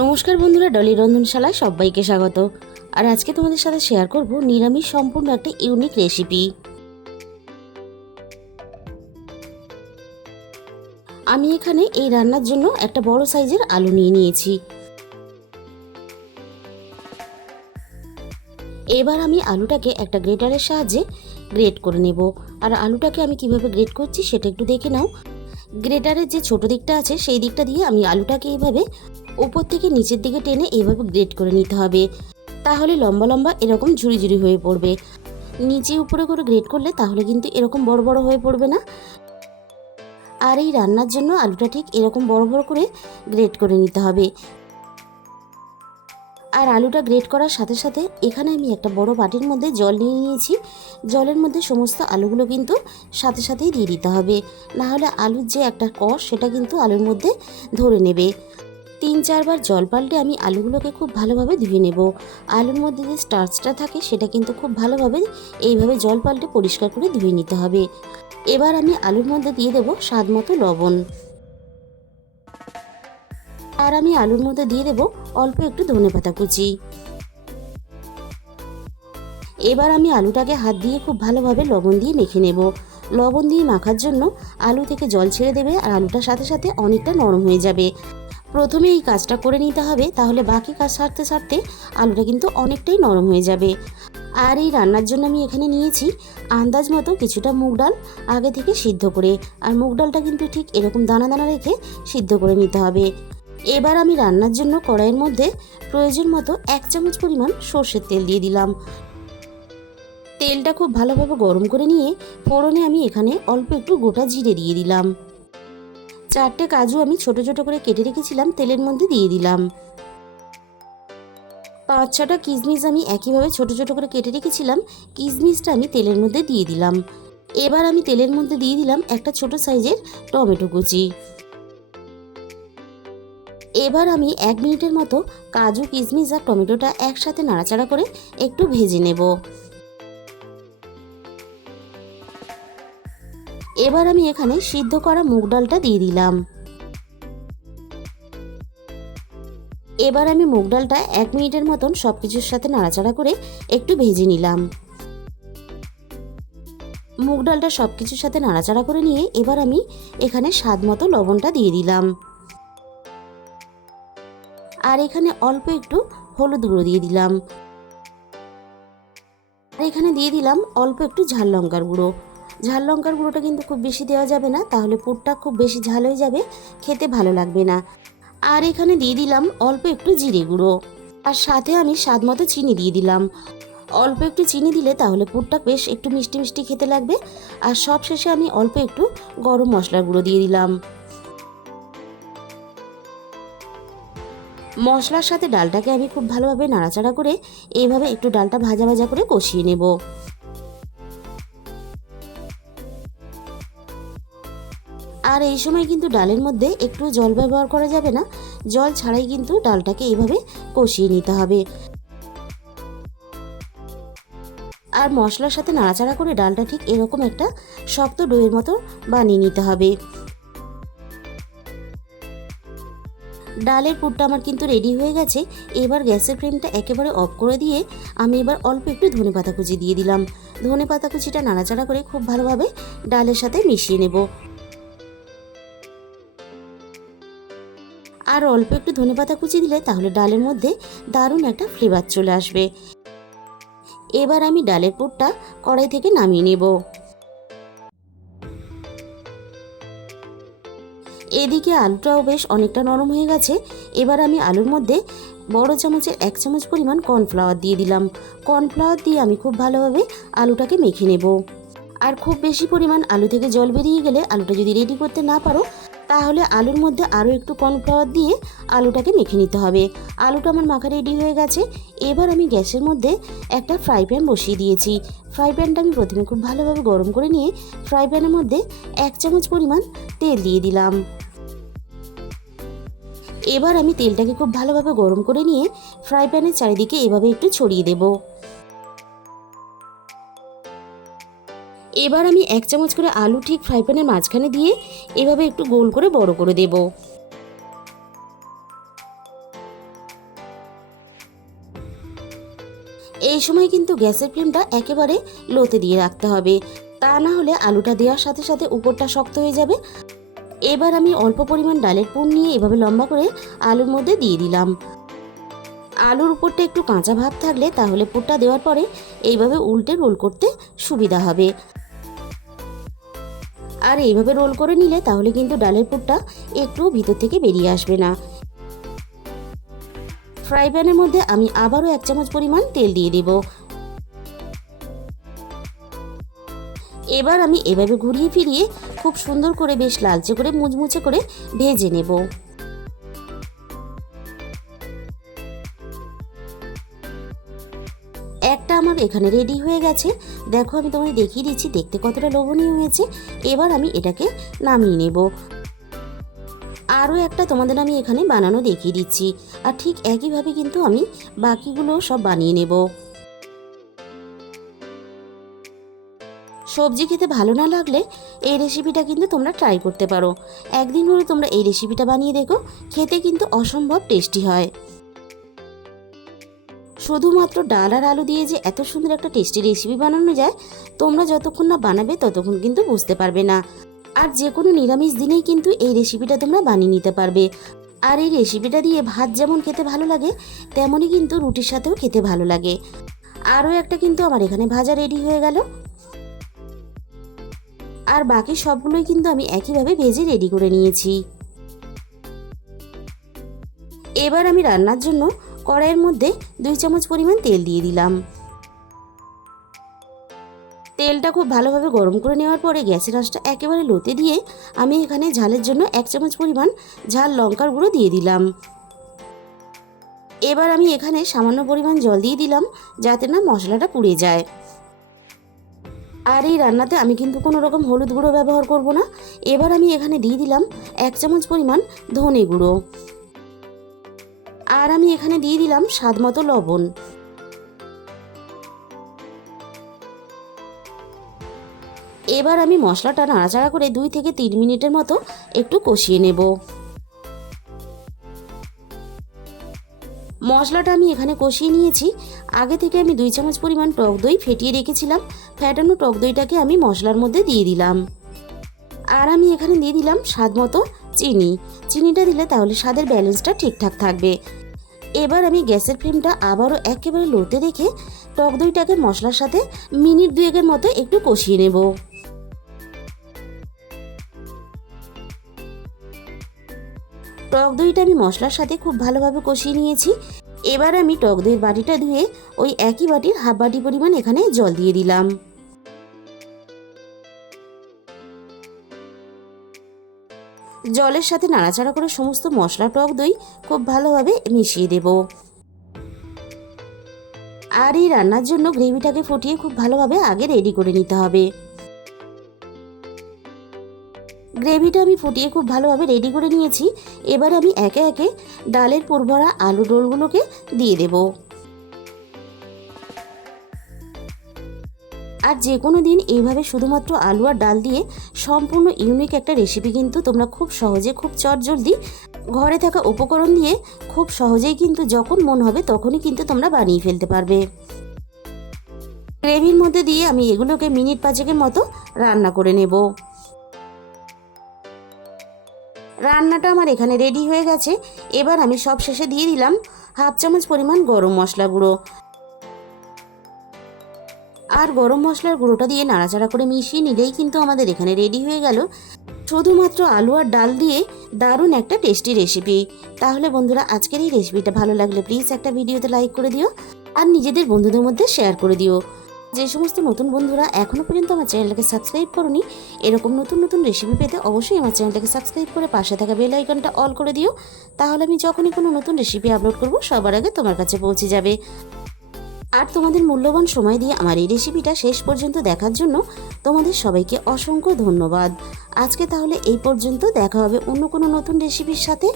নমস্কার বন্ধুরা, ডলি রন্ধনশালায় সবাইকে স্বাগত। আর আজকে তোমাদের সাথে শেয়ার করব নিরামিষ সম্পূর্ণ একটা ইউনিক রেসিপি। আমি এখানে এই রান্নার জন্য একটা বড় সাইজের আলু নিয়ে নিয়েছি। এবার আমি আলুটাকে একটা গ্রেটারের সাহায্যে গ্রেট করে নেব। আর আলুটাকে আমি কিভাবে গ্রেট করছি সেটা একটু দেখে নাও। গ্রেটারের যে ছোট দিকটা আছে সেই দিকটা দিয়ে আমি আলুটাকে এইভাবে উপর থেকে নিচের দিকে টেনে এইভাবে গ্রেট করে নিতে হবে। তাহলে লম্বা লম্বা এরকম ঝুড়ি ঝুড়ি হয়ে পড়বে। নিচে উপরে করে গ্রেট করলে তাহলে কিন্তু এরকম বড় বড় হয়ে পড়বে না। আর এই রান্নার জন্য আলুটা ঠিক এরকম বড় বড় করে গ্রেট করে নিতে হবে। আর আলুটা গ্রেট করার সাথে সাথে এখানে আমি একটা বড় বাটির মধ্যে জল নিয়ে নিয়েছি। জলের মধ্যে সমস্ত আলুগুলো কিন্তু সাথে সাথেই দিয়ে দিতে হবে, না হলে আলুর যে একটা কষ সেটা কিন্তু আলুর মধ্যে ধরে নেবে। 3-4 বার জল পাল্টে আমি আলুগুলোকে খুব ভালোভাবে ধুয়ে নেব। আলুর মধ্যে যে স্টার্চটা থাকে সেটা কিন্তু খুব ভালোভাবে এইভাবে জল পাল্টে পরিষ্কার করে ধুয়ে নিতে হবে। এবার আমি আলুর মধ্যে দিয়ে দেব স্বাদ মতো লবণ। আর আমি আলুর মধ্যে দিয়ে দেব অল্প একটু ধনেপাতা কুচি। এবার আমি আলুটাকে হাত দিয়ে খুব ভালোভাবে লবণ দিয়ে মেখে নেব। লবণ দিয়ে মাখার জন্য আলু থেকে জল ছেড়ে দেবে আর আলুটার সাথে সাথে অনেকটা নরম হয়ে যাবে। প্রথমে এই কাজটা করে নিতে হবে, তাহলে বাকি কাজ সারতে সারতে আলুটা কিন্তু অনেকটাই নরম হয়ে যাবে। আর এই রান্নার জন্য আমি এখানে নিয়েছি আন্দাজ মতো কিছুটা মুগ ডাল আগে থেকে সিদ্ধ করে। আর মুগ ডালটা কিন্তু ঠিক এরকম দানা দানা রেখে সিদ্ধ করে নিতে হবে। এবার আমি রান্নার জন্য কড়াইয়ের মধ্যে প্রয়োজন মতো 1 চামচ পরিমাণ সর্ষের তেল দিয়ে দিলাম। তেলটা খুব ভালোভাবে গরম করে নিয়ে ফোড়নে আমি এখানে অল্প একটু গোটা জিরে দিয়ে দিলাম। 4টে কাজু আমি ছোট ছোট করে কেটে রেখেছিলাম তেলের মধ্যে দিয়ে দিলাম। 5-6টা কিশমিশ আমি একইভাবে ছোট ছোট করে কেটে রেখেছিলাম, কিশমিশটা আমি তেলের মধ্যে দিয়ে দিলাম। এবার আমি তেলের মধ্যে দিয়ে দিলাম একটা ছোট সাইজের টমেটো কুচি। এবার আমি 1 মিনিটের মতো কাজু কিশমিশ আর টমেটোটা একসাথে নাড়াচাড়া করে একটু ভেজে নেব। এবার আমি এখানে সিদ্ধ করা মুগ ডালটা দিয়ে দিলাম। এবার আমি মুগ ডালটা 1 মিনিটের মতন সব কিছুর সাথে নাড়াচাড়া করে একটু ভেজে নিলাম। মুগ ডালটা সব কিছুর সাথে নাড়াচাড়া করে নিয়ে এবার আমি এখানে স্বাদ মতো লবণটা দিয়ে দিলাম। আর এখানে অল্প একটু হলুদ গুঁড়ো দিয়ে দিলাম। আর এখানে দিয়ে দিলাম অল্প একটু ঝাল লঙ্কার গুঁড়ো। ঝাল লঙ্কার গুঁড়োটা কিন্তু খুব বেশি দেওয়া যাবে না, তাহলে পুরটা খুব বেশি ঝাল হয়ে যাবে, খেতে ভালো লাগবে না। আর এখানে দিয়ে দিলাম অল্প একটু জিরে গুঁড়ো। আর সাথে আমি স্বাদ মতো চিনি দিয়ে দিলাম। অল্প একটু চিনি দিলে তাহলে পুরটা বেশ একটু মিষ্টি মিষ্টি খেতে লাগবে। আর সব শেষে আমি অল্প একটু গরম মশলার গুঁড়ো দিয়ে দিলাম। মশলার সাথে ডালটাকে আমি খুব ভালোভাবে নাড়াচাড়া করে এইভাবে একটু ডালটা ভাজা ভাজা করে কষিয়ে নেব। আর এই সময় কিন্তু ডালের মধ্যে একটু জল ব্যবহার করা যাবে না, জল ছাড়াই কিন্তু ডালটাকে এইভাবে কষিয়ে নিতে হবে। আর মশলার সাথে নাড়াচাড়া করে ডালটা ঠিক এরকম একটা শক্ত ডোয়ের মতো বানিয়ে নিতে হবে। ডালের পুরটা আমার কিন্তু রেডি হয়ে গেছে। এবার গ্যাসের ফ্লেমটা একেবারে অফ করে দিয়ে আমি এবার অল্প একটু ধনেপাতা কুচি দিয়ে দিলাম। ধনেপাতা কুচিটা নাড়াচাড়া করে খুব ভালোভাবে ডালের সাথে মিশিয়ে নেব। আর অল্প একটু ধনেপাতা কুচি দিলে তাহলে ডালের মধ্যে দারুণ একটা ফ্লেভার চলে আসবে। এবার আমি ডালের পুরটা কড়াই থেকে নামিয়ে নেব। এদিকে আলুটাও বেশ অনেকটা নরম হয়ে গেছে। এবার আমি আলুর মধ্যে বড় চামচের 1 চামচ পরিমাণ কর্নফ্লাওয়ার দিয়ে দিলাম। কর্নফ্লাওয়ার দিয়ে আমি খুব ভালোভাবে আলুটাকে মেখে নেব। আর খুব বেশি পরিমাণ আলু থেকে জল বেরিয়ে গেলে আলুটা যদি রেডি করতে না পারো তাহলে আলুর মধ্যে আরও একটু কর্নফ্লাওয়ার দিয়ে আলুটাকে মেখে নিতে হবে। আলুটা আমার মাখা রেডি হয়ে গেছে। এবার আমি গ্যাসের মধ্যে একটা ফ্রাই প্যান বসিয়ে দিয়েছি। ফ্রাই প্যানটা আমি প্রথমে খুব ভালোভাবে গরম করে নিয়ে ফ্রাই প্যানের মধ্যে 1 চামচ পরিমাণ তেল দিয়ে দিলাম। এবার আমি তেলটাকে খুব ভালোভাবে গরম করে নিয়ে ফ্রাই প্যানের চারিদিকে এভাবে একটু ছড়িয়ে দেব। এবার আমি 1 চামচ করে আলু ঠিক ফ্রাই প্যানের মাঝখানে দিয়ে এভাবে একটু গোল করে বড় করে দেব। এই সময় কিন্তু গ্যাসের ফ্লেমটা একেবারে লোতে দিয়ে রাখতে হবে, তা না হলে আলুটা দেওয়ার সাথে সাথে উপরটা শক্ত হয়ে যাবে। এবার আমি অল্প পরিমাণ ডালের পুর নিয়ে এভাবে লম্বা করে আলুর মধ্যে দিয়ে দিলাম। আলুর উপরটা একটু কাঁচা ভাব থাকলে তাহলে পুরটা দেওয়ার পরে এইভাবে উল্টে রোল করতে সুবিধা হবে। আর এইভাবে রোল করে নিলে তাহলে কিন্তু ডালের পুরটা একটু ভিতর থেকে বেরিয়ে আসবে না। ফ্রাই প্যানের মধ্যে আমি আবারও 1 চামচ পরিমাণ তেল দিয়ে দেব। এবার আমি এভাবে ঘুরিয়ে ফিরিয়ে খুব সুন্দর করে বেশ লালচে করে মুচমুচে করে ভেজে নেব। একটা আমার এখানে রেডি হয়ে গেছে, দেখো আমি তোমাদের দেখিয়ে দিচ্ছি দেখতে কতটা লোভনীয় হয়েছে। এবার আমি এটাকে নামিয়ে নেব। আরও একটা তোমাদের আমি এখানে বানানো দেখিয়ে দিচ্ছি, আর ঠিক একইভাবে কিন্তু আমি বাকিগুলো সব বানিয়ে নেব। সবজি খেতে ভালো না লাগলে এই রেসিপিটা কিন্তু তোমরা ট্রাই করতে পারো। একদিন হলে তোমরা এই রেসিপিটা বানিয়ে দেখো, খেতে কিন্তু অসম্ভব টেস্টি হয়। শুধুমাত্র ডাল আর আলু দিয়ে যে এত সুন্দর একটা টেস্টি রেসিপি বানানো যায়, তোমরা যতক্ষণ না বানাবে ততক্ষণ কিন্তু বুঝতে পারবে না। আর যে কোনো নিরামিষ দিনেই কিন্তু এই রেসিপিটা তোমরা বানিয়ে নিতে পারবে। আর এই রেসিপিটা দিয়ে ভাত যেমন খেতে ভালো লাগে, তেমনই কিন্তু রুটির সাথেও খেতে ভালো লাগে। আরও একটা কিন্তু আমার এখানে ভাজা রেডি হয়ে গেল। আর বাকি সবগুলোই কিন্তু আমি একইভাবে ভেজে রেডি করে নিয়েছি। এবার আমি রান্নার জন্য কড়াইয়ের মধ্যে 2 চামচ পরিমাণ তেল দিয়ে দিলাম। তেলটা খুব ভালোভাবে গরম করে নেওয়ার পরে গ্যাসের আঁচটা একেবারে লোতে দিয়ে আমি এখানে ঝালের জন্য 1 চামচ পরিমাণ ঝাল লঙ্কার গুঁড়ো দিয়ে দিলাম। এবার আমি এখানে সামান্য পরিমাণ জল দিয়ে দিলাম, যাতে না মশলাটা পুড়ে যায়। আর এই রান্নাতে আমি কিন্তু কোনো রকম হলুদ গুঁড়ো ব্যবহার করব না। এবার আমি এখানে দিয়ে দিলাম 1 চামচ পরিমাণ ধনে গুঁড়ো। আর আমি এখানে দিয়ে দিলাম স্বাদ মতো লবণ। এবার আমি মশলাটা নাড়াচাড়া করে 2 থেকে 3 মিনিটের মতো একটু কষিয়ে নেব। মশলাটা আমি এখানে কষিয়ে নিয়েছি। আগে থেকে আমি 2 চামচ পরিমাণ টক দই ফেটিয়ে রেখেছিলাম। ফ্যাটানো টক দইটাকে আমি মশলার মধ্যে দিয়ে দিলাম। আর আমি এখানে দিয়ে দিলাম স্বাদ মতো চিনি। চিনিটা দিলে তাহলে স্বাদের ব্যালেন্সটা ঠিকঠাক থাকবে। এবার আমি গ্যাসের ফ্লেমটা আবারও একেবারে লোতে রেখে টক দইটাকে মশলার সাথে মিনিট 2 মতো একটু কষিয়ে নেব। টক দইটা আমি মশলার সাথে খুব ভালোভাবে কষিয়ে নিয়েছি। এবার আমি টক দইয়ের বাটিটা ধুয়ে ওই একই বাটির হাফ বাটি পরিমাণ এখানে জল দিয়ে দিলাম। জলের সাথে নাড়াচাড়া করে সমস্ত মশলা টক দই খুব ভালোভাবে মিশিয়ে দেব। আর এই রান্নার জন্য গ্রেভিটাকে ফুটিয়ে খুব ভালোভাবে আগে রেডি করে নিতে হবে। গ্রেভিটা আমি ফুটিয়ে খুব ভালোভাবে রেডি করে নিয়েছি। এবার আমি একে একে ডালের পুর ভরা আলু রোলগুলোকে দিয়ে দেব। আর যে কোনো দিন এইভাবে শুধুমাত্র আলু আর ডাল দিয়ে সম্পূর্ণ ইউনিক একটা রেসিপি কিন্তু তোমরা খুব সহজে, খুব চটজলদি ঘরে থাকা উপকরণ দিয়ে খুব সহজেই কিন্তু যখন মন হবে তখনই কিন্তু তোমরা বানিয়ে ফেলতে পারবে। গ্রেভির মধ্যে দিয়ে আমি এগুলোকে মিনিট 5 মতো রান্না করে নেব। রান্নাটা আমার এখানে রেডি হয়ে গেছে। এবার আমি সব শেষে দিয়ে দিলাম হাফ চামচ পরিমাণ গরম মশলা গুঁড়ো। আর গরম মশলার গুঁড়োটা দিয়ে নাড়াচাড়া করে মিশিয়ে নিলেই কিন্তু আমাদের এখানে রেডি হয়ে গেল শুধুমাত্র আলু আর ডাল দিয়ে দারুণ একটা টেস্টি রেসিপি। তাহলে বন্ধুরা, আজকের এই রেসিপিটা ভালো লাগলে প্লিজ একটা ভিডিওতে লাইক করে দিও আর নিজেদের বন্ধুদের মধ্যে শেয়ার করে দিও। যে সমস্ত নতুন বন্ধুরা এখনও পর্যন্ত আমার চ্যানেলটাকে সাবস্ক্রাইব করোনি, এরকম নতুন নতুন রেসিপি পেতে অবশ্যই আমার চ্যানেলটাকে সাবস্ক্রাইব করে পাশে থাকা বেল আইকনটা অল করে দিও। তাহলে আমি যখনই কোনো নতুন রেসিপি আপলোড করব সবার আগে তোমার কাছে পৌঁছে যাবে। আর তোমাদের মূল্যবান সময় দিয়ে আমার এই রেসিপিটা শেষ পর্যন্ত দেখার জন্য তোমাদের সবাইকে অসংখ্য ধন্যবাদ। আজকে তাহলে এই পর্যন্ত, দেখা হবে অন্য কোনো নতুন রেসিপির সাথে।